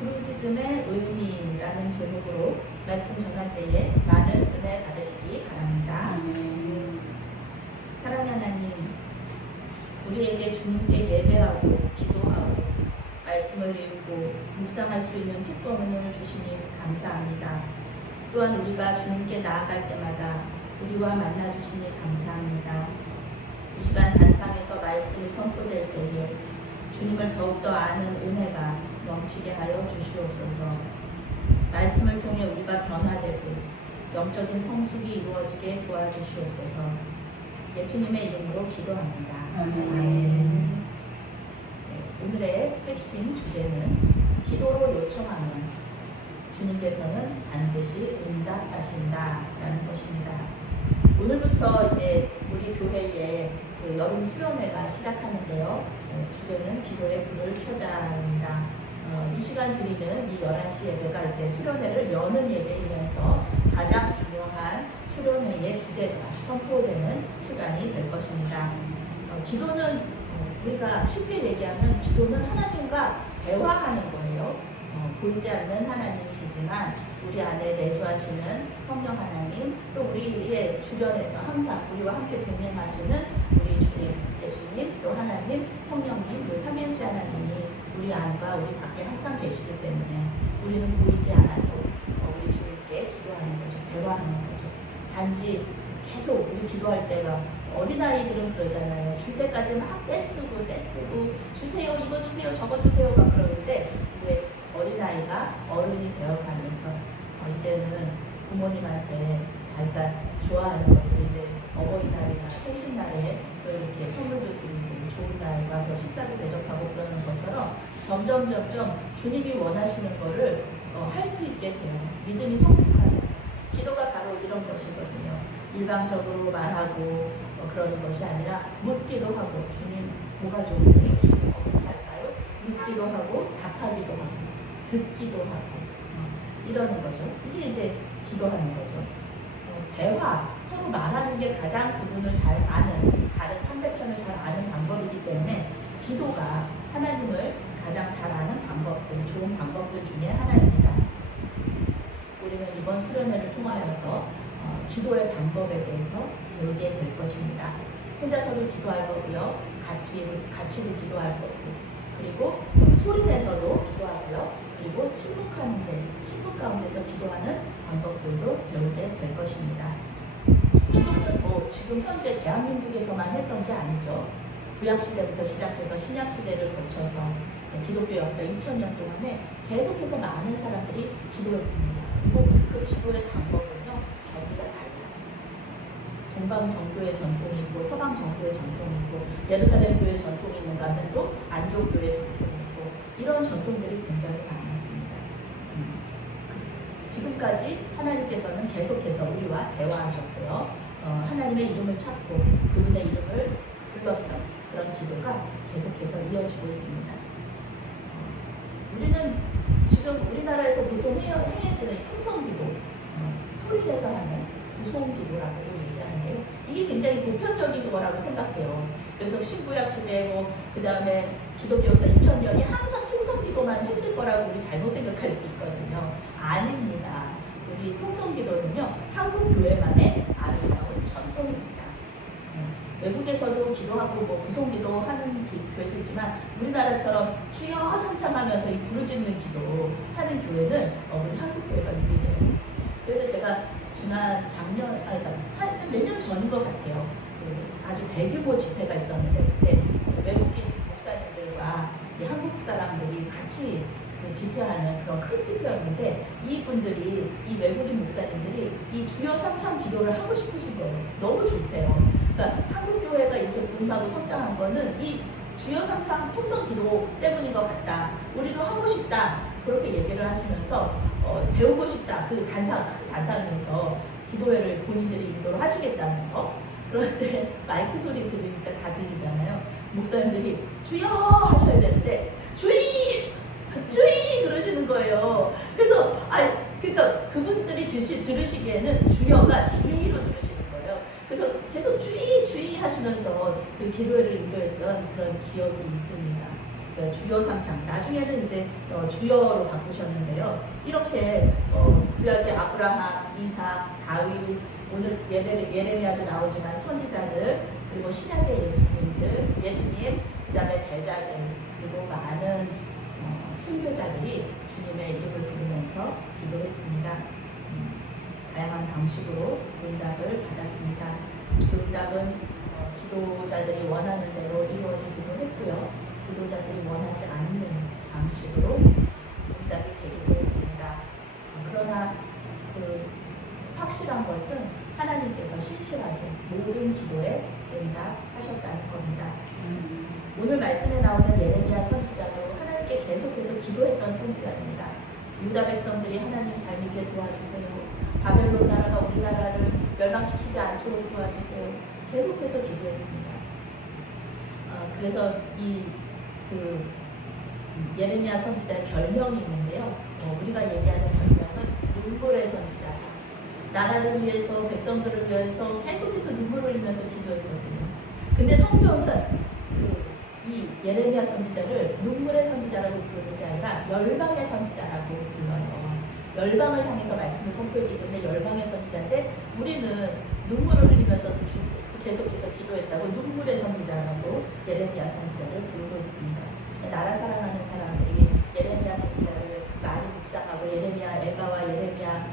부르짖음의 의미라는 제목으로 말씀 전할 때에 많은 은혜 받으시기 바랍니다. 사랑하는 하나님, 우리에게 주님께 예배하고 기도하고 말씀을 읽고 묵상할 수 있는 특권을 주시니 감사합니다. 또한 우리가 주님께 나아갈 때마다 우리와 만나주시니 감사합니다. 이 시간 단상에서 말씀이 선포될 때에 주님을 더욱더 아는 은혜가 넘치게 하여 주시옵소서. 말씀을 통해 우리가 변화되고 영적인 성숙이 이루어지게 도와주시옵소서. 예수님의 이름으로 기도합니다. 아멘. 오늘의 핵심 주제는 기도로 요청하면 주님께서는 반드시 응답하신다라는 것입니다. 오늘부터 이제 우리 교회에 여름 수련회가 시작하는데요. 주제는 기도의 불을 켜자입니다. 이 시간 드리는 이 11시 예배가 이제 수련회를 여는 예배이면서 가장 중요한 수련회의 주제가 선포되는 시간이 될 것입니다. 기도는 우리가 쉽게 얘기하면 기도는 하나님과 대화하는 거예요. 보이지 않는 하나님이시지만 우리 안에 내주하시는 성령 하나님, 또 우리의 주변에서 항상 우리와 함께 동행하시는 우리 주님, 예수님, 또 하나님, 성령님, 그 삼위일체 하나님이 우리 안과 우리 밖에 항상 계시기 때문에 우리는 보이지 않아도 우리 주님께 기도하는 거죠. 대화하는 거죠. 단지 계속 우리 기도할 때가 어린아이들은 그러잖아요. 줄 때까지 막 떼쓰고 주세요, 이거 주세요, 저거 주세요 막 그러는데 이제 어린아이가 어른이 되어가면서 이제는 부모님한테 자기가 좋아하는 것들 이제 어버이날이나 생신날에 이렇게 선물도 드리고 좋은 날 와서 식사도 대접하고 그러는 것처럼 점점 주님이 원하시는 거를 할 수 있게 돼요. 믿음이 성숙하고 기도가 바로 이런 것이거든요. 일방적으로 말하고 그러는 것이 아니라 묻기도 하고 주님 뭐가 좋으세요? 주님 어떻게 할까요? 묻기도 하고 답하기도 하고 듣기도 하고 이러는 거죠. 이게 이제 기도하는 거죠. 대화, 서로 말하는 게 가장 그분을 잘 아는, 다른 상대편을 잘 아는 방법이기 때문에 기도가 하나님을 가장 잘 아는 방법들, 좋은 방법들 중에 하나입니다. 우리는 이번 수련회를 통하여서 기도의 방법에 대해서 배우게 될 것입니다. 혼자서도 기도할 거고요. 같이도 기도할 거고, 그리고 소리내서도 기도하고요. 그리고 침묵 가운데서 기도하는 방법들도 배우게 될 것입니다. 기도는 지금 현재 대한민국에서만 했던 게 아니죠. 구약시대부터 시작해서 신약시대를 거쳐서 기독교 역사 2000년 동안에 계속해서 많은 사람들이 기도했습니다. 그리고 그 기도의 방법은요, 전부 다 달라요. 동방 정교의 전통이 있고 서방 정교의 전통이 있고 예루살렘 교회 전통이 있는가 하면 또 안디옥 교회 전통이 있고 이런 전통들이 굉장히 많았습니다. 지금까지 하나님께서는 계속해서 우리와 대화하셨고요. 하나님의 이름을 찾고 그분의 이름을 불렀던 그런 기도가 계속해서 이어지고 있습니다. 우리는 지금 우리나라에서 보통 행해지는 통성기도, 소리내서 하는 구송기도라고 얘기하는데요. 이게 굉장히 보편적인 거라고 생각해요. 그래서 신구약 시대, 그 다음에 기독교 역사 2000년이 항상 통성기도만 했을 거라고 우리 잘못 생각할 수 있거든요. 아닙니다. 우리 통성기도는요, 한국 교회만의 아름다운 전통입니다. 외국에서도 기도하고 구송기도 하는 교회도 있지만 우리나라처럼 주여 삼창하면서 이 부르짖는 기도 하는 교회는 우리 한국 교회가 유일해요. 그래서 제가 작년, 한 몇 년 전인 것 같아요. 아주 대규모 집회가 있었는데 그때 외국인 목사님들과 한국 사람들이 같이 집회하는 그런 큰 집회였는데 이분들이, 이 외국인 목사님들이 이 주여 삼창 기도를 하고 싶으신 거예요. 너무 좋대요. 그러니까 한국 교회가 이렇게 부흥하고 성장한 거는 이 주여 삼창 통성 기도 때문인 것 같다. 우리도 하고 싶다. 그렇게 얘기를 하시면서 배우고 싶다. 큰 단상에서 기도회를 본인들이 인도를 하시겠다면서. 그런데 마이크 소리 들으니까 다 들리잖아요. 목사님들이 주여 하셔야 되는데 주의 그러시는 거예요. 그래서 그러니까 그분들이 들으시기에는 주여가 주의로 들으시는 거예요. 그래서 계속 주의 하시면서 그 기도회를 인도했던 그런 기억이 있습니다. 주여 3장, 나중에는 이제 주여로 바꾸셨는데요. 이렇게 구약의 아브라함, 이삭, 다윗, 오늘 예레미야도 나오지만 선지자들, 그리고 신약의 예수님, 그 다음에 제자들, 그리고 많은 순교자들이 주님의 이름을 부르면서 기도했습니다. 다양한 방식으로 응답을 받았습니다. 그 응답은 기도자들이 원하는 대로 이루어지기도 했고요. 기도자들이 원하지 않는 방식으로 응답이 되기도 했습니다. 그러나 그 확실한 것은 하나님께서 신실하게 모든 기도에 응답하셨다는 겁니다. 오늘 말씀에 나오는 예레미야 선지자도 하나님께 계속해서 기도했던 선지자입니다. 유다 백성들이 하나님 잘 믿게 도와주세요. 바벨론 나라가 우리나라를 멸망시키지 않도록 도와주세요. 계속해서 기도했습니다. 그래서 예레미야 선지자의 별명이 있는데요. 우리가 얘기하는 별명은 눈물의 선지자다. 나라를 위해서, 백성들을 위해서 계속해서 눈물 흘리면서 기도했거든요. 근데 성경은 이 예레미야 선지자를 눈물의 선지자라고 부르는 게 아니라 열방의 선지자라고 불러요. 열방을 향해서 말씀을 선포했기 때문에 열방의 선지자인데, 우리는 눈물을 흘리면서 계속해서 기도했다고 눈물의 선지자라고 예레미야 선지자를 부르고 있습니다. 나라 사랑하는 사람들이 예레미야 선지자를 많이 묵상하고 에바와 예레미야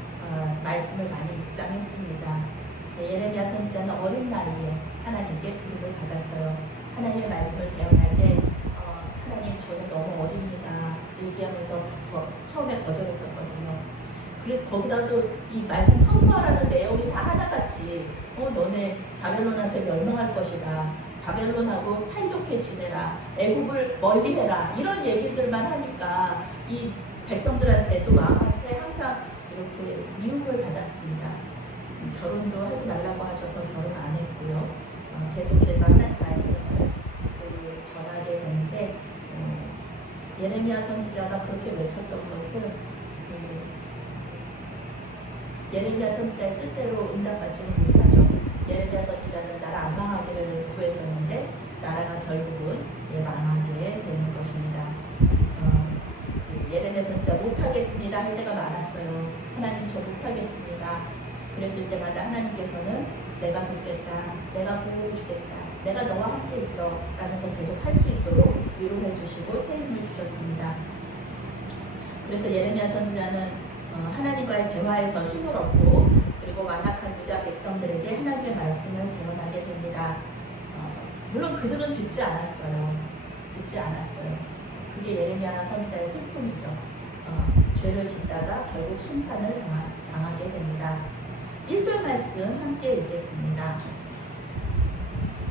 말씀을 많이 묵상했습니다. 예레미야 선지자는 어린 나이에 하나님께 부름을 받았어요. 하나님의 말씀을 배워날 때 하나님, 저는 너무 어립니다 얘기하면서 처음에 거절했었거든요. 그래서 거기다도 이 말씀 선포하라는 내용이 다 하나같이 너네 바벨론한테 멸망할 것이다, 바벨론하고 사이좋게 지내라, 애굽을 멀리해라, 이런 얘기들만 하니까 이 백성들한테 또 왕한테 항상 이렇게 미움을 받았습니다. 결혼도 하지 말라고 하셔서 결혼 안 했고요. 계속해서 하나님 말씀을 전하게 되는데, 예레미야 선지자가 그렇게 외쳤던 것은 예레미야 선지자의 뜻대로 응답받지는 못하죠. 예레미야 선지자는 나라 안 망하기를 구했었는데 나라가 결국은 망하게 되는 것입니다. 예레미야 선지자 못하겠습니다 할 때가 많았어요. 하나님, 저 못하겠습니다. 그랬을 때마다 하나님께서는 내가 돕겠다, 내가 보호해주겠다, 내가 너와 함께 있어 라면서 계속 할 수 있도록 위로해 주시고 새 힘을 주셨습니다. 그래서 예레미야 선지자는 하나님과의 대화에서 힘을 얻고, 그리고 완악한 유다 백성들에게 하나님의 말씀을 대언하게 됩니다. 물론 그들은 듣지 않았어요. 그게 예레미야 선지자의 슬픔이죠. 죄를 짓다가 결국 심판을 당하게 됩니다. 1절 말씀 함께 읽겠습니다.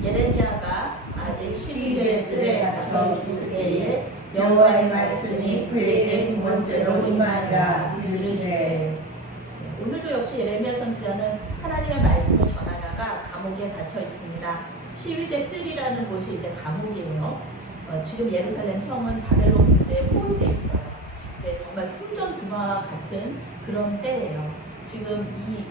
예레미야가 아직 12대 뜰에 갇혀 있을 때에 여호와의 말씀이 그에게 두 번째로 임하니라 이르시되. 오늘도 역시 예레미야 선지자는 하나님의 말씀을 전하다가 감옥에 갇혀 있습니다. 12대 뜰이라는 곳이 이제 감옥이에요. 지금 예루살렘 성은 바벨론 군대에 포위되어 있어요. 정말 풍전등화 같은 그런 때예요. 지금 이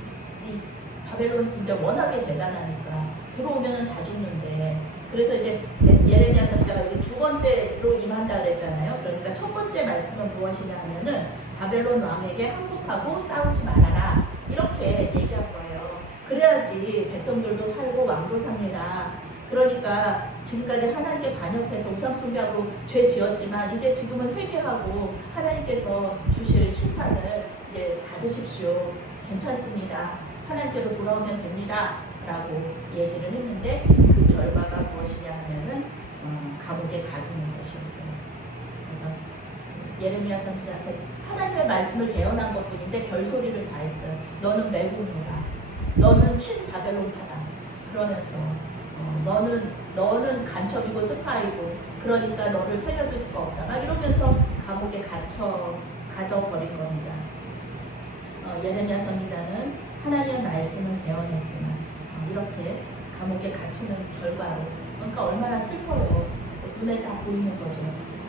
바벨론 군대 워낙에 대단하니까 들어오면은 다 죽는데, 그래서 이제 예레미야 선지자가 이게 두 번째로 임한다 그랬잖아요. 그러니까 첫 번째 말씀은 무엇이냐 하면은 바벨론 왕에게 항복하고 싸우지 말아라, 이렇게 얘기한 거예요. 그래야지 백성들도 살고 왕도 삽니다. 그러니까 지금까지 하나님께 반역해서 우상숭배하고 죄 지었지만 이제 지금은 회개하고 하나님께서 주실 심판을 이제 받으십시오. 괜찮습니다. 하나님께로 돌아오면 됩니다 라고 얘기를 했는데, 그 결과가 무엇이냐 하면은 감옥에 가두는 것이었어요. 그래서 예레미야 선지자한테 하나님의 말씀을 대언한 것뿐인데 별소리를 다 했어요. 너는 매국노다, 너는 친바벨론파다, 그러면서 너는 간첩이고 스파이고, 그러니까 너를 살려둘 수가 없다, 막 이러면서 감옥에 가둬버린 겁니다. 예레미야 선지자는 하나님의 말씀을 대언했지만 이렇게 감옥에 갇히는 결과로, 그러니까 얼마나 슬퍼요. 눈에 다 보이는 거죠.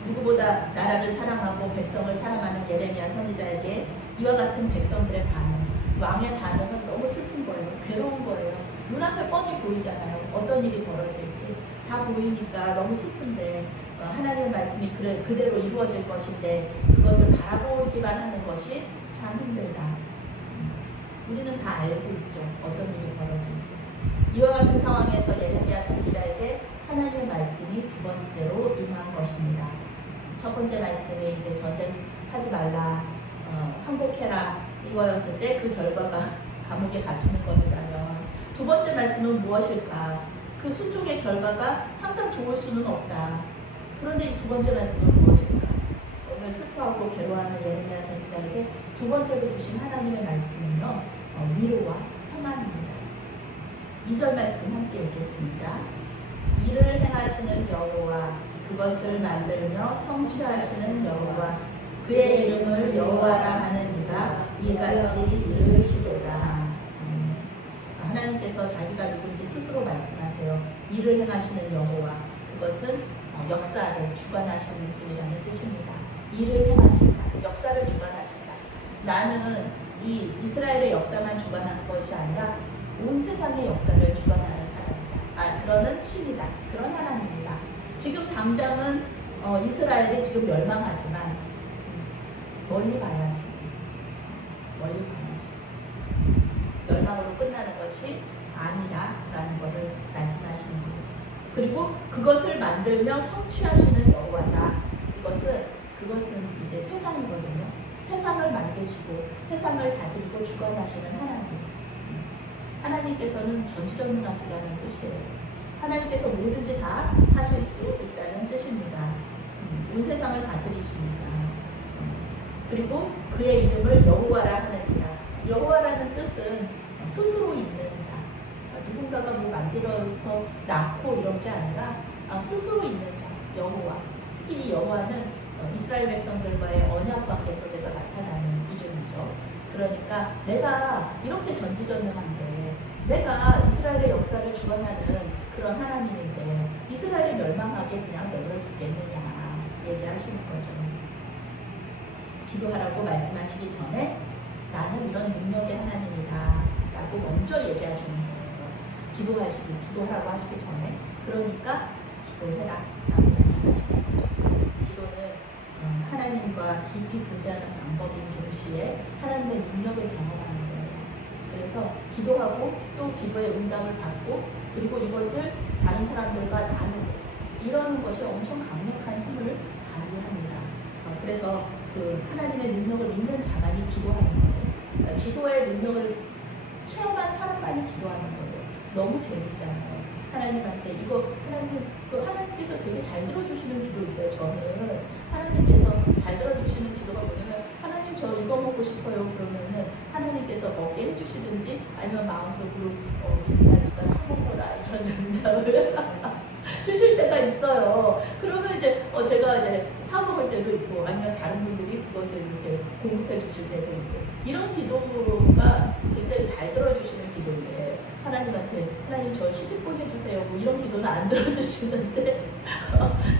누구보다 나라를 사랑하고 백성을 사랑하는 예레미야 선지자에게 이와 같은 백성들의 반응, 왕의 반응은 너무 슬픈 거예요. 괴로운 거예요. 눈앞에 뻔히 보이잖아요. 어떤 일이 벌어질지 다 보이니까 너무 슬픈데, 하나님의 말씀이 그대로 이루어질 것인데 그것을 바라보기만 하는 것이 참 힘들다. 우리는 다 알고 있죠. 어떤 일이 벌어질지. 이와 같은 상황에서 예레미야 선지자에게 하나님의 말씀이 두 번째로 임한 것입니다. 첫 번째 말씀이 이제 전쟁하지 말라, 항복해라 이거였는데 그 결과가 감옥에 갇히는 것이라면 두 번째 말씀은 무엇일까? 그 순종의 결과가 항상 좋을 수는 없다. 그런데 이 두 번째 말씀은 무엇일까? 오늘 슬퍼하고 괴로워하는 예레미야 선지자에게 두 번째로 주신 하나님의 말씀은요, 위로와 평안입니다. 2절 말씀 함께 읽겠습니다. 이를 행하시는 여호와, 그것을 만들며 성취하시는 여호와, 그의 이름을 여호와라 하는 이가 이같이 이르시도다. 하나님께서 자기가 누군지 스스로 말씀하세요. 일을 행하시는 여호와, 그것은 역사를 주관하시는 분이라는 뜻입니다. 일을 행하신다, 역사를 주관하신다. 나는 이 이스라엘의 역사만 주관하는 것이 아니라 온 세상의 역사를 주관하는 사람이다. 그러는 신이다. 그런 하나님이다. 지금 당장은 이스라엘이 지금 멸망하지만 멀리 봐야지. 멀리 봐야지. 멸망으로 끝나는 것이 아니다라는 것을 말씀하시는 거예요. 그리고 그것을 만들며 성취하시는 여호와다. 그것은 이제 세상이거든요. 세상을 만드시고 세상을 다스리고 주관하시는 하나님. 하나님께서는 전지전능하시다는 뜻이에요. 하나님께서 뭐든지 다 하실 수 있다는 뜻입니다. 온 세상을 다스리시니까. 그리고 그의 이름을 여호와라 하느니라. 여호와라는 뜻은 스스로 있는 자. 누군가가 뭐 만들어서 낳고 이런 게 아니라 스스로 있는 자, 여호와. 특히 이 여호와는 이스라엘 백성들과의 언약 관계 속에서 나타나는 이름이죠. 그러니까 내가 이렇게 전지전능한데, 내가 이스라엘의 역사를 주관하는 그런 하나님인데 이스라엘이 멸망하게 그냥 내버려 두겠느냐 얘기하시는 거죠. 기도하라고 말씀하시기 전에 나는 이런 능력의 하나님이다 라고 먼저 얘기하시는 거예요. 기도하라고 하시기 전에. 그러니까 기도해라 라고 말씀하시는 거죠. 기도는 하나님과 깊이 교제하는 방법인 동시에 하나님의 능력을 경험하는 거예요. 그래서 기도하고 또 기도의 응답을 받고 그리고 이것을 다른 사람들과 나누고 이러는 것이 엄청 강력한 힘을 발휘합니다. 그래서 그 하나님의 능력을 믿는 자만이 기도하는 거예요. 기도의 능력을 체험한 사람만이 기도하는 거예요. 너무 재밌지 않아요? 하나님한테 하나님께서 되게 잘 들어주시는 기도 있어요. 저는 하나님께서 잘 들어주시는 기도가 뭐냐면, 하나님 저 이거 먹고 싶어요 그러면은 하나님께서 먹게 해주시든지 아니면 마음속으로 미진아 네가 사 먹어라 이런 응답을 주실 때가 있어요. 그러면 이제 제가 이제 사 먹을 때도 있고 아니면 다른 분들이 그것을 이렇게 공급해 주실 때도 있고, 이런 기도가 굉장히 잘 들어주시는 기도인데, 하나님 저 시집 보내주세요 뭐 이런 기도는 안 들어주시는데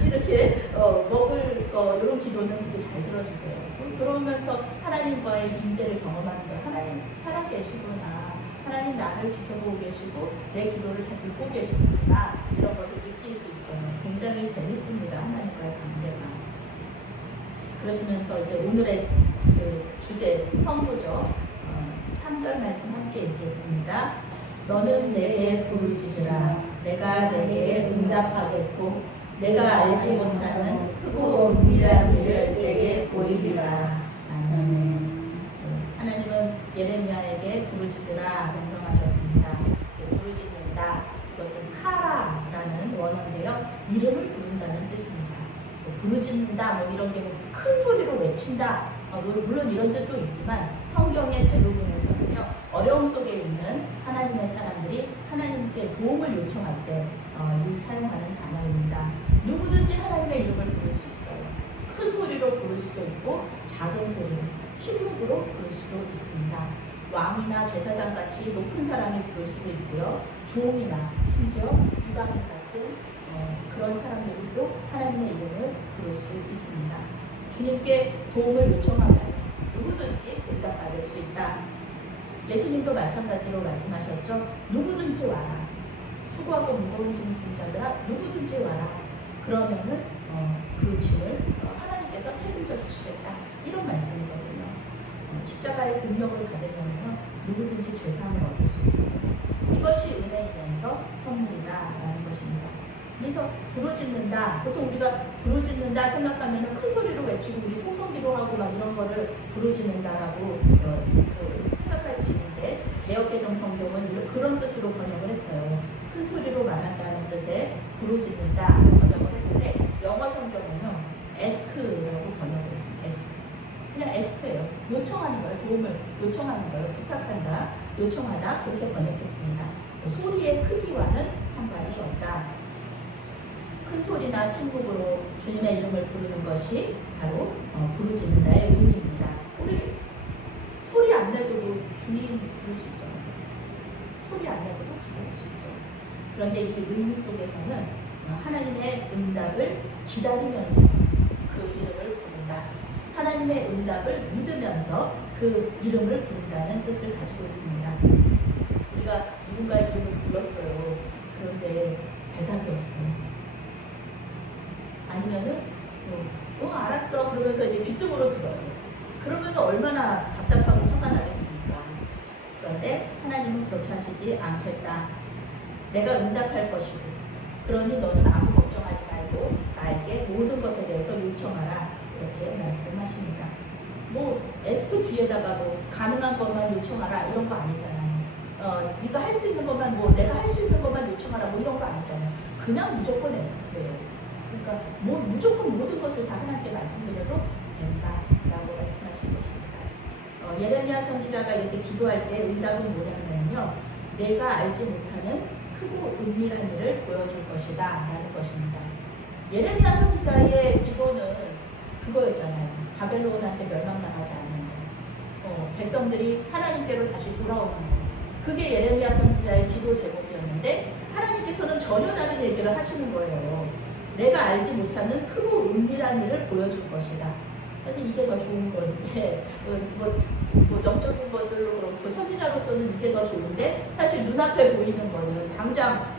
이렇게 먹을 거 이런 기도는 되게 잘 들어주세요. 그러면서 하나님과의 임재를 경험하는 거예요. 하나님 살아계시구나, 하나님 나를 지켜보고 계시고 내 기도를 다 듣고 계시구나, 이런 것을 느낄 수 있어요. 굉장히 재밌습니다. 하나님과의 관계가. 그러시면서 이제 오늘의 그 주제 성도죠. 3절 말씀 함께 읽겠습니다. 너는 내게 부르짖으라. 내가 내게 응답하겠고 내가 알지 못하는 크고 은밀한 일을 내게 보이리라. 아멘. 하나님은 예레미야에게 부르짖으라 명령하셨습니다. 부르짖는다, 이것은 카라라는 원어인데요, 이름을 부른다는 뜻입니다. 부르짖는다 뭐 이런 게 큰 소리로 외친다, 물론 이런 뜻도 있지만 성경의 대부분에서는요, 어려움 속에 있는 하나님의 사람들이 하나님께 도움을 요청할 때 이 사용하는 단어입니다. 누구든지 하나님의 이름을 부를 수 있어요. 큰 소리로 부를 수도 있고 작은 소리로, 침묵으로 부를 수도 있습니다. 왕이나 제사장 같이 높은 사람이 부를 수도 있고요, 종이나 심지어 이방인 같은 그런 사람들도 하나님의 이름을 부를 수 있습니다. 주님께 도움을 요청하면 누구든지 응답받을 수 있다. 예수님도 마찬가지로 말씀하셨죠. 누구든지 와라. 수고하고 무거운 짐 진 자들아 누구든지 와라. 그러면은 그 짐을 하나님께서 책임져 주시겠다. 이런 말씀이거든요. 십자가의 능력을 받으면 누구든지 죄사함을 얻을 수 있습니다. 이것이 은혜이면서 선물이다라는 것입니다. 그래서 부르짖는다. 보통 우리가 부르짖는다 생각하면 큰 소리로 외치고 우리 통성기도하고 막 이런 거를 부르짖는다라고 생각할 수 있는데 개역개정 성경은 그런 뜻으로 번역을 했어요. 큰 소리로 말한다는 뜻의 부르짖는다라고 번역을 했는데 영어 성경은요 에스크라고 번역을 했습니다. 에스크. 그냥 에스크예요. 요청하는 거예요. 도움을 요청하는 거예요. 부탁한다, 요청하다 그렇게 번역했습니다. 소리의 크기와는 상관이 없다. 큰 소리나 침묵으로 주님의 이름을 부르는 것이 바로 부르짖는다의 의미입니다. 우리 소리 안 내고도 주님 부를 수 있잖아요. 소리 안 내고도 부를 수 있죠. 그런데 이 의미 속에서는 하나님의 응답을 기다리면서 그 이름을 부른다. 하나님의 응답을 믿으면서 그 이름을 부른다는 뜻을 가지고 있습니다. 우리가 누군가의 이름을 불렀어요. 그런데 대답이 없어요. 아니면은 알았어 그러면서 이제 귓등으로 들어요. 그러면 얼마나 답답하고 화가 나겠습니까? 그런데 하나님은 그렇게 하시지 않겠다. 내가 응답할 것이고 그러니 너는 아무 걱정하지 말고 나에게 모든 것에 대해서 요청하라. 이렇게 말씀하십니다. 에스크 뒤에다가 가능한 것만 요청하라 이런 거 아니잖아요. 네가 할 수 있는 것만 내가 할 수 있는 것만 요청하라 이런 거 아니잖아요. 그냥 무조건 에스크예요. 그러니까 무조건 모든 것을 다 하나님께 말씀드려도 된다라고 말씀하신 것입니다. 예레미야 선지자가 이렇게 기도할 때 응답은 뭐냐면요. 내가 알지 못하는 크고 은밀한 일을 보여줄 것이다 라는 것입니다. 예레미야 선지자의 기도는 그거였잖아요. 바벨론한테 멸망당하지 않는 거. 백성들이 하나님께로 다시 돌아오는 거. 그게 예레미야 선지자의 기도 제목이었는데 하나님께서는 전혀 다른 얘기를 하시는 거예요. 내가 알지 못하는 크고 은밀한 일을 보여줄 것이다. 사실 이게 더 좋은 건데 영적인 것들로 그렇고 선지자로서는 이게 더 좋은데 사실 눈앞에 보이는 거는 당장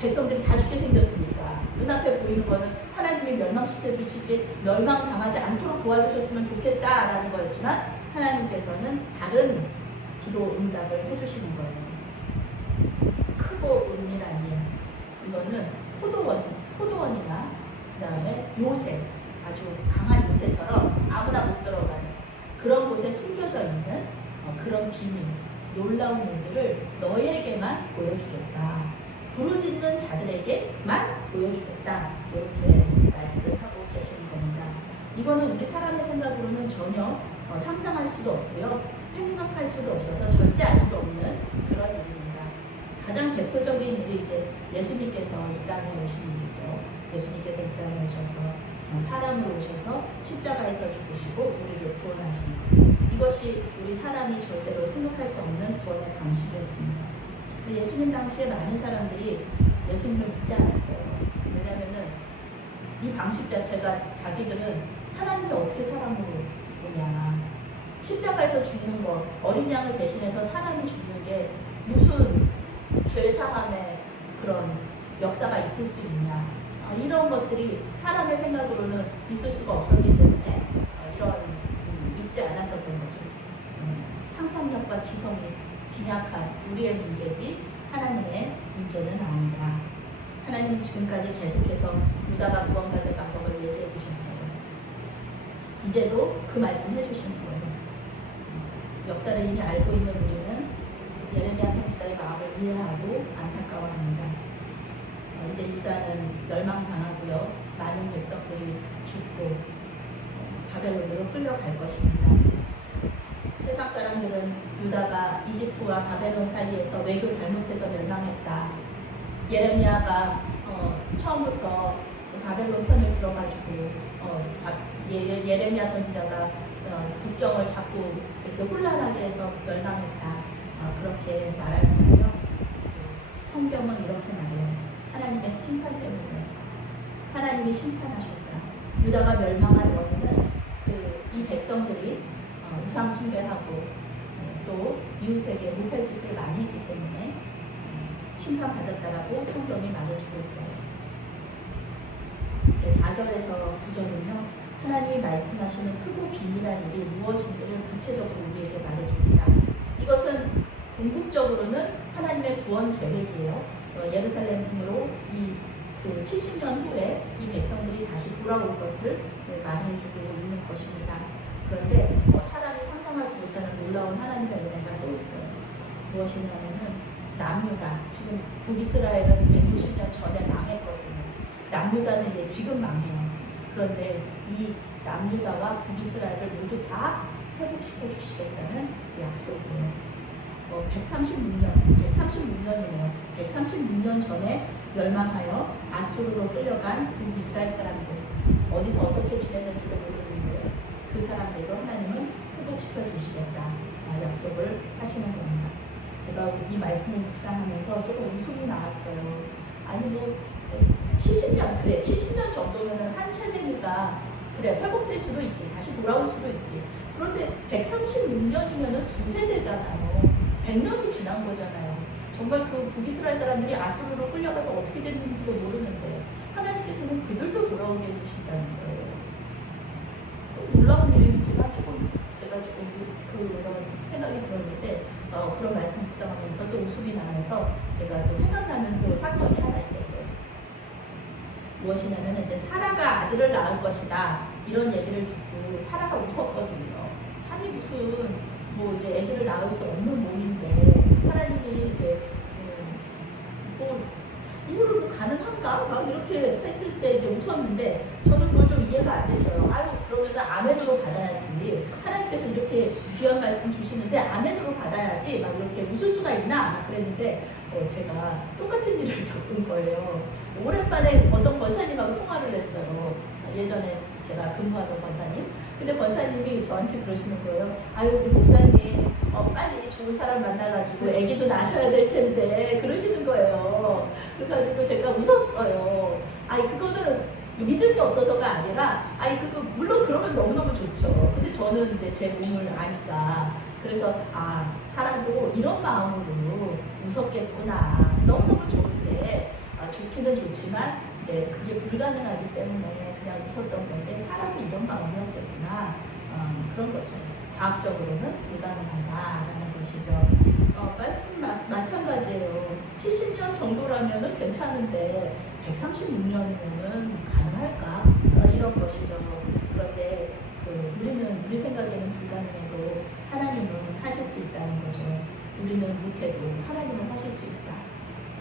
백성들이 다 죽게 생겼으니까 눈앞에 보이는 거는 하나님이 멸망시켜 주시지 멸망당하지 않도록 도와주셨으면 좋겠다라는 거였지만 하나님께서는 다른 기도 응답을 해주시는 거예요. 크고 은밀한 일. 이거는 포도원이나 그 다음에 요새, 아주 강한 요새처럼 아무나 못 들어가는 그런 곳에 숨겨져 있는 그런 비밀, 놀라운 일들을 너에게만 보여주겠다. 부르짖는 자들에게만 보여주겠다. 이렇게 말씀하고 계시는 겁니다. 이거는 우리 사람의 생각으로는 전혀 상상할 수도 없고요. 생각할 수도 없어서 절대 알 수 없는 그런 일입니다. 가장 대표적인 일이 이제 예수님께서 이 땅에 오신 일이죠. 예수님께서 이 땅에 오셔서 사람으로 오셔서 십자가에서 죽으시고 우리를 구원하신 이것이 우리 사람이 절대로 생각할 수 없는 구원의 방식이었습니다. 예수님 당시에 많은 사람들이 예수님을 믿지 않았어요. 왜냐하면 이 방식 자체가 자기들은 하나님이 어떻게 사람으로 보냐, 십자가에서 죽는 거, 어린 양을 대신해서 사람이 죽는 게 무슨 죄사함의 그런 역사가 있을 수 있냐, 이런 것들이 사람의 생각으로는 있을 수가 없었기 때문에 이런 믿지 않았었던 거죠. 상상력과 지성이 빈약한 우리의 문제지 하나님의 문제는 아니다. 하나님은 지금까지 계속해서 유다가 구원받을 방법을 얘기해 주셨어요. 이제도 그 말씀 해주시는 거예요. 역사를 이미 알고 있는 우리는 예레미야 선지자의 마음을 이해하고 안타까워합니다. 이제 유다는 멸망당하고요. 많은 백성들이 죽고 바벨론으로 끌려갈 것입니다. 세상 사람들은 유다가 이집트와 바벨론 사이에서 외교 잘못해서 멸망했다. 예레미야가 처음부터 바벨론 편을 들어가지고 예레미야 선지자가 국정을 자꾸 이렇게 혼란하게 해서 멸망했다. 그렇게 말하지만요. 성경은 이렇게 말해요. 하나님의 심판 때문에 하나님이 심판하셨다. 유다가 멸망한 원인은 이 백성들이 우상 숭배하고 또 이웃에게 못할 짓을 많이 했기 때문에 심판받았다라고 성경이 말해주고 있어요. 이제 4절에서 9절은요. 하나님이 말씀하시는 크고 비밀한 일이 무엇인지를 구체적으로 우리에게 말해줍니다. 이것은 궁극적으로는 하나님의 구원 계획이에요. 예루살렘으로 그 70년 후에 이 백성들이 다시 돌아올 것을 말해주고 있는 것입니다. 그런데 사람이 상상하지 못하는 놀라운 하나님의 은혜가 또 있어요. 무엇이냐면은 남유다. 지금 북이스라엘은 160년 전에 망했거든요. 남유다는 이제 지금 망해요. 그런데 이 남유다와 북이스라엘을 모두 다 회복시켜 주시겠다는 약속이에요. 136년이네요. 136년 전에 멸망하여 아수르로 끌려간 북이스라엘 사람들, 어디서 어떻게 지냈는지도 모르는데 그 사람들도 하나님은 회복시켜 주시겠다 약속을 하시는 겁니다. 제가 이 말씀을 묵상하면서 조금 웃음이 나왔어요. 아니 70년, 그래 70년 정도면 한 세대니까 그래 회복될 수도 있지, 다시 돌아올 수도 있지. 그런데 136년이면 두 세대잖아요. 100년이 지난 거잖아요. 정말 그 북이스라엘 사람들이 아수르로 끌려가서 어떻게 됐는지도 모르는데 하나님께서는 그들도 돌아오게 해주신다는 거예요. 놀라운 일이지만 제가 그런 생각이 들었는데 그런 말씀 묵상하면서 또 웃음이 나면서 제가 또 생각나는 그 사건이 하나 있었어요. 무엇이냐면 이제 사라가 아들을 낳을 것이다 이런 얘기를 듣고 사라가 웃었거든요. 아니 무슨 이제 아기를 낳을 수 없는 몸인데 하나님이 이제 이거를 가능한가? 막 이렇게 했을 때 이제 웃었는데 저는 그걸 좀 이해가 안 됐어요. 아유 그러면 아멘으로 받아야지. 하나님께서 이렇게 귀한 말씀 주시는데 아멘으로 받아야지. 막 이렇게 웃을 수가 있나? 막 그랬는데 제가 똑같은 일을 겪은 거예요. 오랜만에 어떤 권사님하고 통화를 했어요. 예전에 제가 근무하던 권사님. 근데 권사님이 저한테 그러시는 거예요. 아유 목사님 빨리 좋은 사람 만나가지고 아기도 낳으셔야 될 텐데 그러시는 거예요. 그래가지고 제가 웃었어요. 그거는 믿음이 없어서가 아니라 그거 물론 그러면 너무너무 좋죠. 근데 저는 이제 제 몸을 아니까 그래서 사람도 이런 마음으로 웃었겠구나. 너무너무 좋은데 좋기는 좋지만 이제 그게 불가능하기 때문에 그냥 웃었던 건데 사람이 이런 마음이었겠구나. 그런 거죠. 과학적으로는 불가능하다라는 것이죠. 말씀 마찬가지예요. 70년 정도라면은 괜찮은데 136년이면은 가능할까? 이런 것이죠. 그런데 우리 생각에는 불가능해도 하나님은 하실 수 있다는 거죠. 우리는 못해도 하나님은 하실 수 있다.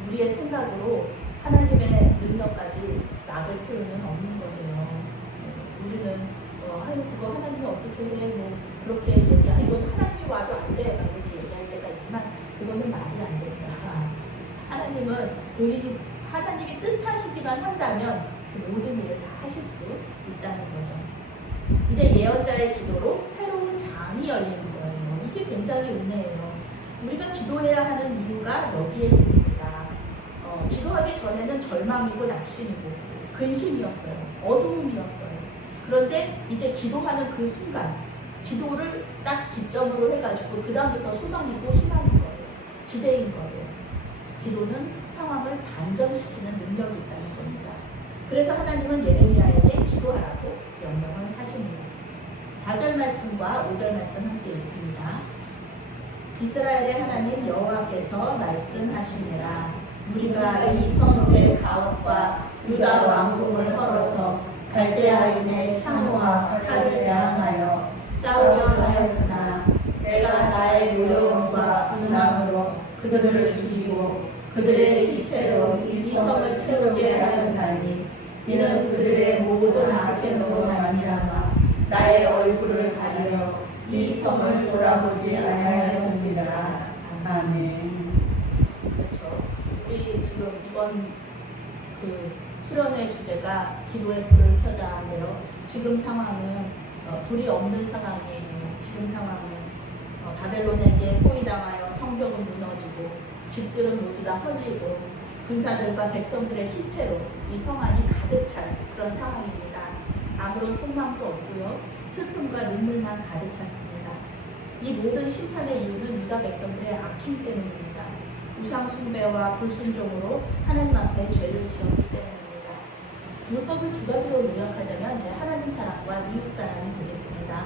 우리의 생각으로 하나님의 능력까지 막을 필요는 없는 거예요. 우리는 그거 하나님이 어떻게 해? 그렇게 얘기해. 이건 하나님이 와도 안 돼. 막 이렇게 얘기할 때가 있지만 그거는 말이 안 된다. 하나님은 하나님이 뜻하시기만 한다면 그 모든 일을 다 하실 수 있다는 거죠. 이제 예언자의 기도로 새로운 장이 열리는 거예요. 이게 굉장히 은혜예요. 우리가 기도해야 하는 이유가 여기에 있습니다. 기도하기 전에는 절망이고 낙심이고 근심이었어요. 어두움이었어요. 그런데 이제 기도하는 그 순간 기도를 딱 기점으로 해가지고 그 다음부터 소망이고 희망인 거예요. 기대인 거예요. 기도는 상황을 반전시키는 능력이 있다는 겁니다. 그래서 하나님은 예레미야에게 기도하라고 명령을 하십니다. 4절 말씀과 5절 말씀 함께 있습니다. 이스라엘의 하나님 여호와께서 말씀하시니라. 우리가 이 성읍의 가옥과 유다 왕궁을 헐어서 갈대아인의 창호와 칼을 대항하여 싸우려 하였으나 내가 나의 노여움과 분함으로 그들을 죽이고 그들의 시체로 이 성을 채우게 하였나니 이는 그들의 모든 악행으로 말미암아 나의 얼굴을 가리려 이 성을 돌아보지 아니하였습니다. 아멘. 그렇죠. 우리 지금 이번 수련회 주제가 기도의 불을 켜자인데요. 지금 상황은 불이 없는 상황이에요. 지금 상황은 바벨론에게 포위당하여 성벽은 무너지고 집들은 모두 다 헐리고 군사들과 백성들의 시체로 이 성 안이 가득 찬 그런 상황입니다. 아무런 소망도 없고요. 슬픔과 눈물만 가득 찼습니다. 이 모든 심판의 이유는 유다 백성들의 악행 때문입니다. 우상 숭배와 불순종으로 하나님 앞에 죄를 지었기 때문입니다. 율법을 두 가지로 요약하자면 이제 하나님 사랑과 이웃 사랑이 되겠습니다.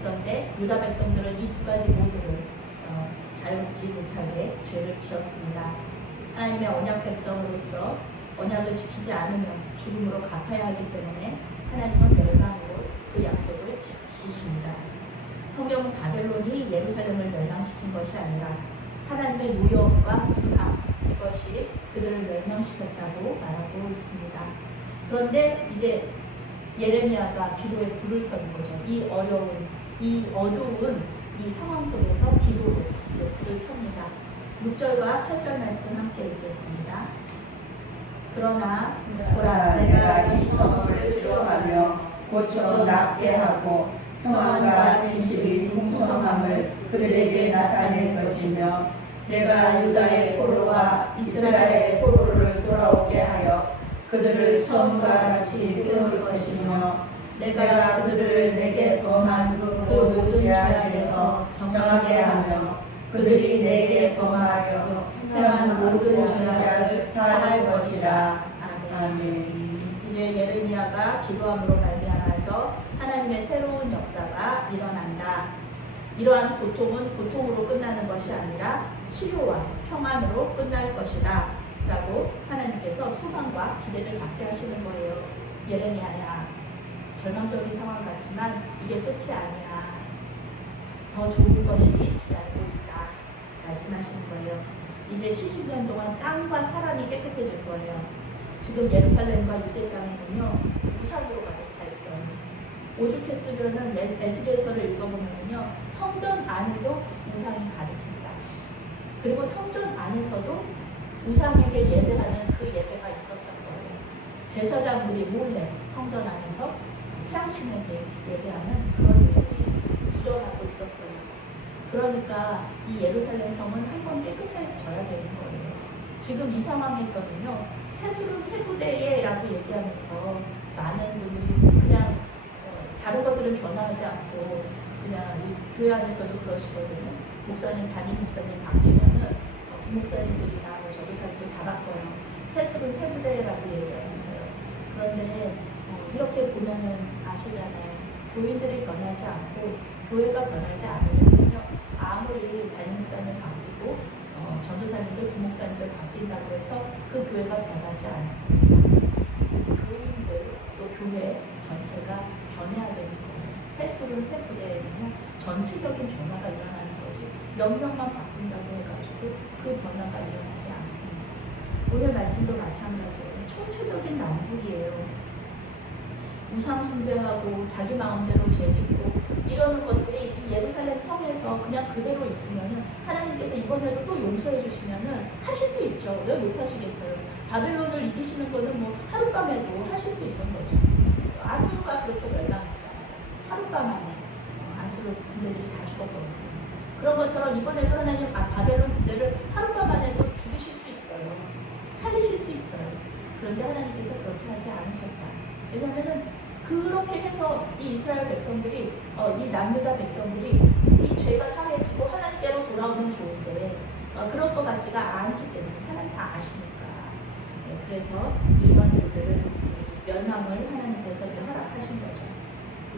그런데 유다 백성들은 이 두 가지 모두를 자유롭지 못하게 죄를 지었습니다. 하나님의 언약 백성으로서 언약을 지키지 않으면 죽음으로 갚아야 하기 때문에 하나님은 멸망으로 그 약속을 지키십니다. 성경은 바벨론이 예루살렘을 멸망시킨 것이 아니라 하나님의 노여움과 불화 이것이 그들을 멸망시켰다고 말하고 있습니다. 그런데 이제 예레미야가 기도에 불을 켜는 거죠. 이 어려운, 이 어두운 이 상황 속에서 기도로 이제 불을 켭니다. 6절과 8절 말씀 함께 읽겠습니다. 그러나 보라, 내가 이 성을 치료하며 고쳐 낫게 하고 평안과 진실이 풍성함을 그들에게 나타낼 것이며 내가 유다의 포로와 이스라엘의 포로를 돌아오게 하여 그들을 처음과 같이 세울 것이며 내가 그들을 내게 범한 그 모든 죄악에서 정하게 하며 그들이 내게 범하여 행한 모든 죄악을 사할 것이라. 아멘. 이제 예레미야가 기도함으로 말미암아서 하나님의 새로운 역사가 일어난다. 이러한 고통은 고통으로 끝나는 것이 아니라 치료와 평안으로 끝날 것이다 라고 하나님께서 소망과 기대를 갖게 하시는 거예요. 예레미야야, 절망적인 상황 같지만 이게 끝이 아니야. 더 좋은 것이 기다리고 있다 말씀하시는 거예요. 이제 70년 동안 땅과 사람이 깨끗해질 거예요. 지금 예루살렘과 유대 땅에는요 우상으로 가득 차 있어요. 오죽했으면은 에스겔서를 읽어보면요 성전 안에도 우상이 가득합니다. 그리고 성전 안에서도 우상에게 예배하는 그 예배가 있었던 거예요. 제사장들이 몰래 성전 안에서 태양신에게 예배하는 그런 일들이 일어나고 있었어요. 그러니까 이 예루살렘 성은 한번 깨끗해져야 되는 거예요. 지금 이 상황에서는요 세술은 세 부대에라고 얘기하면서 많은 분들이 그냥 다른 것들은 변화하지 않고 그냥 교회 안에서도 그러시거든요. 목사님, 담임 목사님 바뀌면은 부목사님들이나 전도사님들 다 바꿔요. 세술은 세 부대라고 얘기하면서요. 그런데 이렇게 보면은 아시잖아요. 교인들이 변하지 않고 교회가 변하지 않으면요 아무리 담임 목사님 바뀌고 전도사님들, 부목사님들 바뀐다고 해서 그 교회가 변하지 않습니다. 교인들 또 교회 전체가 변해야 되는 거예요. 세술은 세 부대에는요 전체적인 변화가 일어나는 거지 몇 명만 바꾼다고 해가지고 그 변화가 일어나지 않습니다. 오늘 말씀도 마찬가지예요. 총체적인 난국이에요. 우상 숭배하고 자기 마음대로 죄짓고 이러는 것들이 이 예루살렘 성에서 그냥 그대로 있으면은 하나님께서 이번에도 또 용서해 주시면은 하실 수 있죠. 왜 못 하시겠어요? 바벨론을 이기시는 거는 뭐 하룻밤에도 하실 수 있는 거죠. 아수르가 그렇게 멸망했잖아요. 하룻밤 안에 아수르 군대들이 다 죽었거든요. 그런 것처럼 이번에도 하나님 바벨론 군대를 하룻밤 안에도 죽이실 수 있어요. 살리실 수 있어요. 그런데 하나님께서 그렇게 하지 않으셨다. 왜냐하면 그렇게 해서 이 이스라엘 백성들이 이 남유다 백성들이 이 죄가 사해지고 하나님께로 돌아오면 좋은데 그럴 것 같지가 않기 때문에 하나님 다 아시니까. 네, 그래서 이런 일들을 멸망을 하나님께서 이제 허락하신 거죠.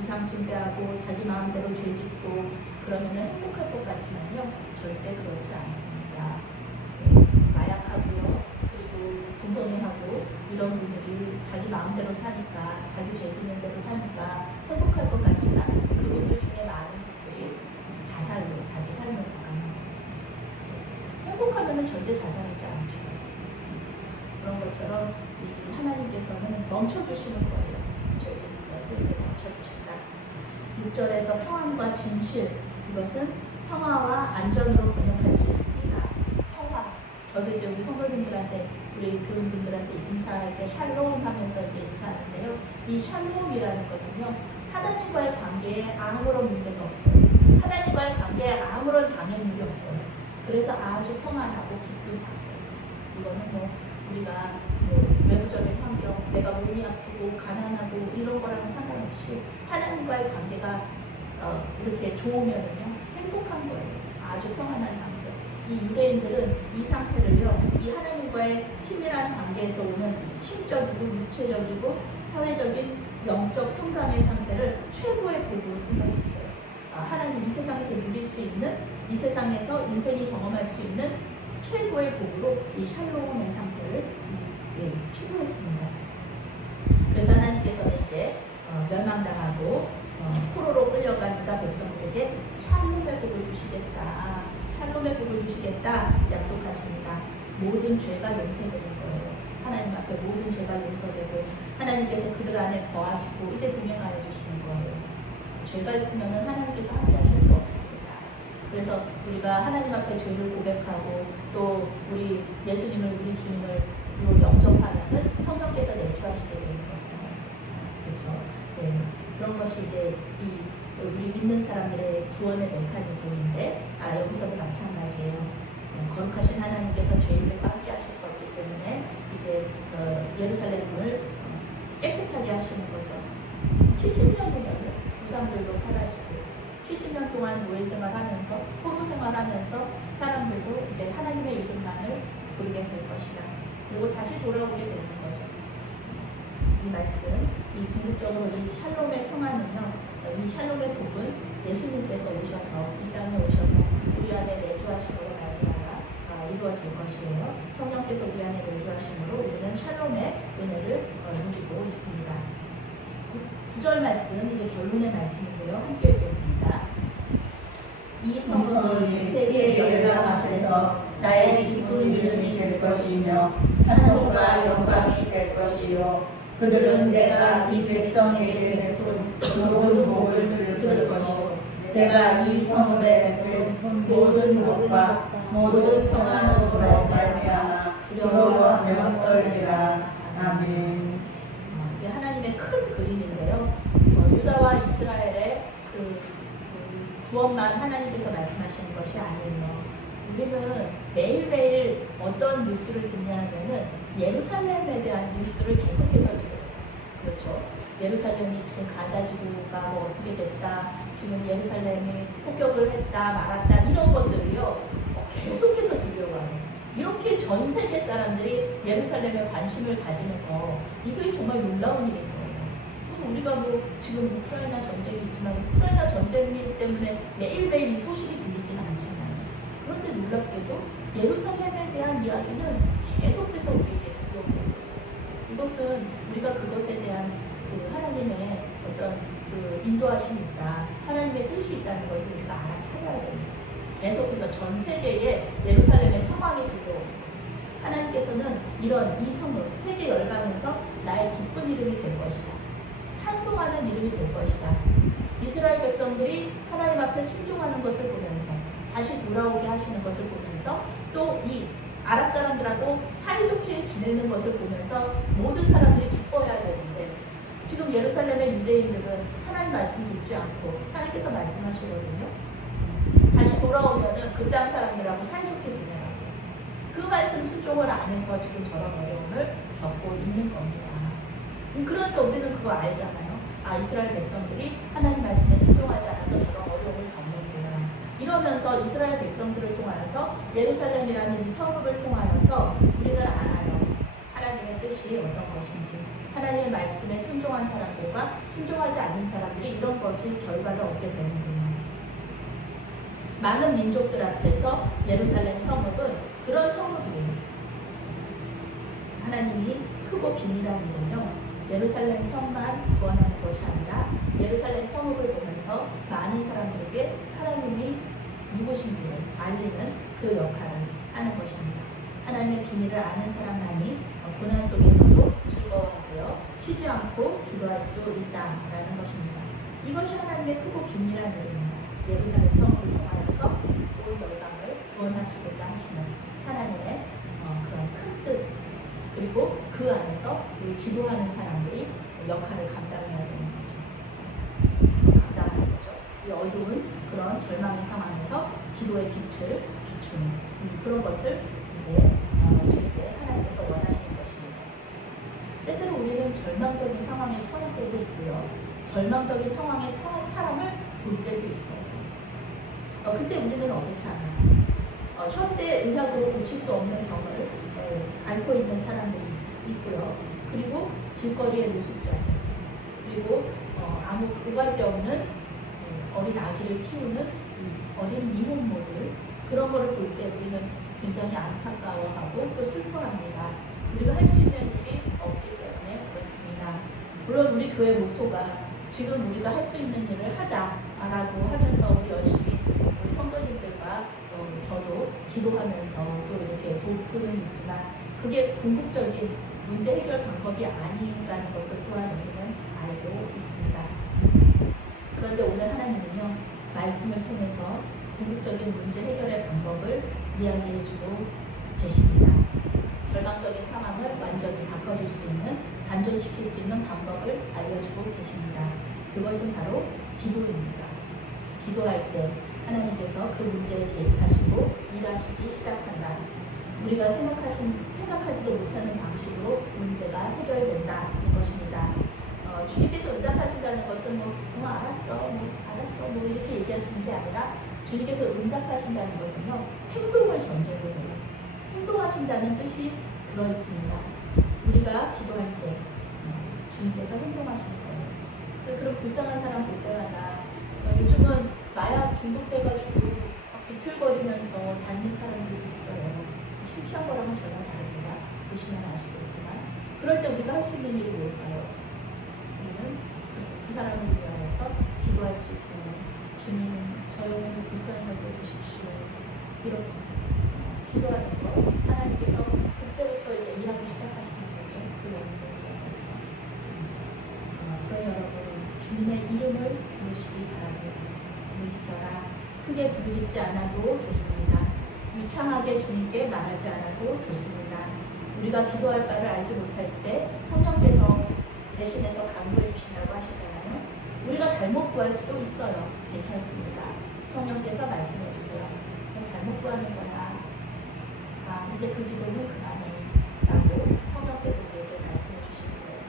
우상 숭배하고 자기 마음대로 죄짓고 그러면은 행복할 것 같지만요 절대 그렇지 않습니다. 네, 마약하고요 그리고 동성애하고 이런 분들이 자기 마음대로 사니까 자기 죄짓는 대로 사니까 행복할 것 같지만 그분들 중에 많은 분들이 자살로 자기 삶을 마감합니다. 행복하면은 절대 자살하지 않죠. 그런 것처럼 하나님께서는 멈춰주시는 거예요. 죄짓는 것을 이제 멈춰주신다. 6절에서 평안과 진실 이것은 평화와 안전으로 번역할 수 있습니다. 평화. 저도 이제 우리 성도님들한테 우리 교인분들한테 인사할 때 샬롬 하면서 이제 인사하는데요. 이 샬롬이라는 것은요 하나님과의 관계에 아무런 문제가 없어요. 하나님과의 관계에 아무런 장애물이 없어요. 그래서 아주 평안하고 기쁜 상태. 이거는 뭐 우리가 외부적인 환경, 내가 몸이 아프고 가난하고 이런 거랑 상관없이 하나님과의 관계가 이렇게 좋으면은요 행복한 거예요. 아주 평안한 상태. 이 유대인들은 이 상태를요 이 하나님과의 친밀한 관계에서 오는 심적이고 육체적이고 사회적인 영적 평강의 상태를 최고의 복으로 생각했어요. 하나님 이 세상에서 누릴 수 있는, 이 세상에서 인생이 경험할 수 있는 최고의 복으로 이 샬롬의 상태를 추구했습니다. 그래서 하나님께서는 이제 멸망당하고 포로로 끌려간 유다 백성들에게 샬롬의 복을 주시겠다, 샬롬의 복을 주시겠다 약속하십니다. 모든 죄가 용서되는 거예요. 하나님 앞에 모든 죄가 용서되고 하나님께서 그들 안에 거하시고 이제 동행하여 주시는 거예요. 죄가 있으면 하나님께서 함께 하실 수 없습니다. 그래서 우리가 하나님 앞에 죄를 고백하고 또 우리 예수님을, 우리 주님을 영접하면은 성령께서 내주하시게 되는 거잖아요. 그렇죠? 네. 그런 것이 이제 우리 믿는 사람들의 구원의 메커니즘인데 여기서도 마찬가지예요. 거룩하신 하나님께서 죄인들과 함께 하실 수 없기 때문에 이제 예루살렘을 깨끗하게 하시는 거죠. 70년 후면 우상들도 사라지고 70년 동안 노예 생활하면서 포로 생활하면서 사람들도 이제 하나님의 이름만을 부르게 될 것이다. 그리고 다시 돌아오게 되는 거죠. 이 말씀, 이 궁극적으로 이 샬롬의 평화는요, 이 샬롬의 복은 예수님께서 오셔서 이 땅에 오셔서 우리 안에 내주하심으로 말미암아 이루어질 것이에요. 성령께서 우리 안에 내주하심으로 우리는 샬롬의 은혜를 누리고 있습니다. 9절 말씀, 이제 결론의 말씀인데요. 함께 읽겠습니다. 이 성은 세계 열방 앞에서 나의 기쁜 이름이 될 것이며 찬송과 영광이 될 것이요 그들은 내가 이 백성에게 베푼 모든 복을 들을 것이고 내가 이 성읍에 베푼 모든 것과 모든 평안으로 말미암아 두려워하며 떨리라. 아멘. 이게 하나님의 큰 그림인데요. 유다와 이스라엘의 그 구원만 하나님께서 말씀하시는 것이 아니에요. 우리는 매일매일 어떤 뉴스를 듣냐면은 예루살렘에 대한 뉴스를 계속해서 들어요. 그렇죠. 예루살렘이 지금 가자 지구가 뭐 어떻게 됐다, 지금 예루살렘이 폭격을 했다 말았다 이런 것들을요 계속해서 들려와요. 이렇게 전 세계 사람들이 예루살렘에 관심을 가지는 거, 이게 정말 놀라운 일인 거예요. 우리가 뭐 지금 우크라이나 전쟁이 있지만 우크라이나 전쟁 때문에 매일매일 이 소식이 들리지는 않잖아요. 그런데 놀랍게도 예루살렘에 대한 이야기는 계속해서 우리에게 들려오고, 이것은 우리가 그것에 대한 그 하나님의 어떤 그 인도하심이 있다, 하나님의 뜻이 있다는 것을 우리가 알아차려야 됩니다. 계속해서 전 세계에 예루살렘의 상황이 들려옵니다. 하나님께서는 이런 이 성을 세계 열방에서 나의 기쁜 이름이 될 것이다, 찬송하는 이름이 될 것이다. 이스라엘 백성들이 하나님 앞에 순종하는 것을 보면서 다시 돌아오게 하시는 것을 보면서 또 이 아랍 사람들하고 사이좋게 지내는 것을 보면서 모든 사람들이 기뻐해야 되는데, 지금 예루살렘의 유대인들은 하나님 말씀 듣지 않고 하나님께서 말씀하시거든요. 다시 돌아오면은 그 땅 사람들하고 사이좋게 지내라고. 그 말씀 순종을 안 해서 지금 저런 어려움을 겪고 있는 겁니다. 그러니까 우리는 그거 알잖아요. 이스라엘 백성들이 하나님 말씀에 순종하지 않아서 저런 어려움을 겪는구나. 이러면서 이스라엘 백성들을 통하여서 예루살렘이라는 이 성읍을 통하여서 우리는 알아요. 하나님의 뜻이 어떤 것인지, 하나님의 말씀에 순종한 사람들과 순종하지 않는 사람들이 이런 것이 결과를 얻게 되는구나. 많은 민족들 앞에서 예루살렘 성읍은 그런 성읍이에요. 하나님이 크고 비밀한 일은요, 예루살렘 성만 구원하는 것이 아니라 예루살렘 성읍을 보면서 많은 사람들에게 하나님이 누구신지를 알리는 그 역할을 하는 것입니다. 하나님의 비밀을 아는 사람만이 고난 속에서도 즐거워하고요, 쉬지 않고 기도할 수 있다라는 것입니다. 이것이 하나님의 크고 비밀한 일입니다. 예루살렘 성읍을 통하여서 온 열방을 구원하시고자 하시는 하나님의 그런 큰 뜻, 그리고 그 안에서 우리 기도하는 사람들이 역할을 감당해야 되는 거죠. 감당하는 거죠. 이 어두운 그런 절망의 상황에서 기도의 빛을 비추는 그런 것을 이제 우리 때 하나님께서 원하시는 것입니다. 때때로 우리는 절망적인 상황에 처할 때도 있고요, 절망적인 상황에 처한 사람을 볼 때도 있어요. 그때 우리는 어떻게 하나요? 현대 의학으로 고칠 수 없는 병을 앓고 있는 사람들이 있고요. 그리고 길거리의 노숙자들, 그리고 아무 오갈 데 없는 어린 아기를 키우는 이 어린 미혼모들, 그런 거를 볼 때 우리는 굉장히 안타까워하고 또 슬퍼합니다. 우리가 할 수 있는 일이 없기 때문에 그렇습니다. 물론 우리 교회 모토가 지금 우리가 할 수 있는 일을 하자라고 하면서 우리 열심히 우리 성도님들과 저도 기도하면서 또 이렇게 돕고는 있지만 그게 궁극적인 문제 해결 방법이 아니라는 것도 또한 우리는 알고 있습니다. 그런데 오늘 하나님은요, 말씀을 통해서 궁극적인 문제 해결의 방법을 이야기해주고 계십니다. 절망적인 상황을 완전히 바꿔줄 수 있는, 반전시킬 수 있는 방법을 알려주고 계십니다. 그것은 바로 기도입니다. 기도할 때 하나님께서 그 문제에 개입하시고 일하시기 시작한다. 우리가 생각하지도 못하는 방식으로 문제가 해결된다는 것입니다. 주님께서 응답하신다는 것은 알았어 이렇게 얘기하시는 게 아니라 주님께서 응답하신다는 것은요, 행동을 전제로 해요. 행동하신다는 뜻이 들어있습니다. 우리가 기도할 때 주님께서 행동하시는 거예요. 그런 불쌍한 사람 볼 때마다 요즘은 마약 중독돼가지고 막 비틀거리면서 다니는 사람들이 있어요. 술 취한 거랑은 전혀 다릅니다. 보시면 아시겠지만 그럴 때 우리가 할 수 있는 일이 뭘까요? 우리는 그 사람을 위하여서 기도할 수 있으면 주님, 저 영혼을 불쌍히 여겨주십시오. 이렇게 기도하는 것, 하나님께서 그때부터 이제 일하기 시작하시는 거죠. 그 영혼을 위하여서. 그럼 여러분, 주님의 이름을 부르시기 바랍니다. 부르짖어라. 크게 부르짖지 않아도 좋습니다. 유창하게 주님께 말하지 않아도 좋습니다. 우리가 기도할 바를 알지 못할 때 성령께서 대신해서 강구해 주신다고 하시잖아요. 우리가 잘못 구할 수도 있어요. 괜찮습니다. 성령께서 말씀해 주세요. 잘못 구하는 거야. 이제 그 기도는 그만해. 라고 성령께서 우리에게 말씀해 주시는 거예요.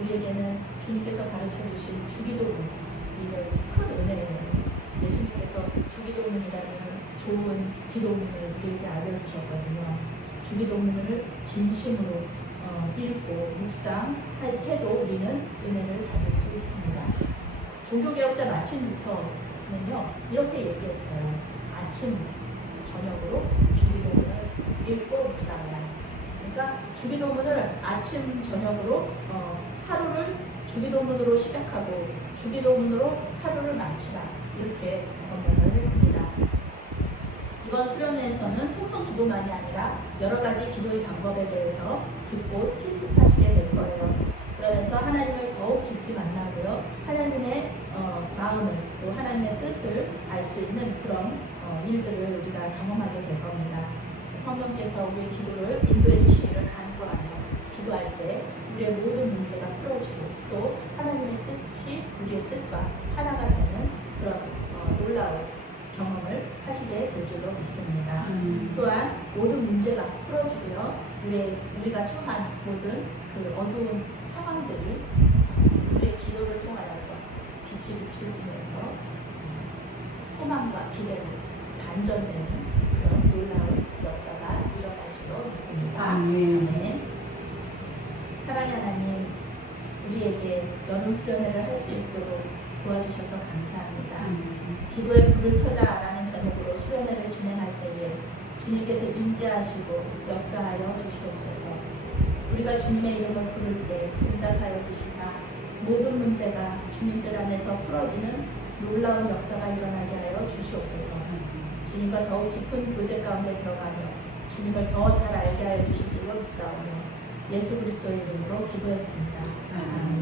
우리에게는 주님께서 가르쳐 주신 주기도문, 이는 큰 은혜예요. 예수님께서 주기도문이라는 좋은 기도문을 우리에게 알려주셨거든요. 주기도문을 진심으로 읽고 묵상해도 우리는 은혜를 받을 수 있습니다. 종교개혁자 마틴 루터는요, 이렇게 얘기했어요. 아침, 저녁으로 주기도문을 읽고 묵상해라. 그러니까 주기도문을 아침, 저녁으로 하루를 주기도문으로 시작하고 주기도문으로 하루를 마치라. 이렇게 권면을 했습니다. 이번 수련회에서는 통성 기도만이 아니라 여러 가지 기도의 방법에 대해서 듣고 실습하시게 될 거예요. 그러면서 하나님을 더욱 깊이 만나고요. 하나님의 마음을, 또 하나님의 뜻을 알 수 있는 그런 일들을 우리가 경험하게 될 겁니다. 성령께서 우리의 기도를 인도해 주시기를 간구하며 기도할 때 우리의 모든 문제가 풀어지고 또 하나님의 뜻이 우리의 뜻과 하나가 되는 그런 놀라운 경험을 하시게 될 줄로 믿습니다. 또한 모든 문제가 풀어지고요. 우리가 처한 모든 그 어두운 상황들이 우리의 기도를 통하여서 빛이 비추어지면서 소망과 기대로 반전되는 그런 놀라운 역사가 일어날 줄로 믿습니다. 아멘. 사랑의 하나님, 우리에게 연우 수련회를 할 수 있도록 도와주셔서 감사합니다. 기도의 불을 켜자라는 제목으로 수련회를 진행할 때에 주님께서 임재하시고 역사하여 주시옵소서. 우리가 주님의 이름을 부를 때 응답하여 주시사 모든 문제가 주님 뜻 안에서 풀어지는 놀라운 역사가 일어나게 하여 주시옵소서. 주님과 더욱 깊은 교제 가운데 들어가며 주님을 더 잘 알게 하여 주실 줄로 믿사오며 예수 그리스도의 이름으로 기도했습니다. 아멘.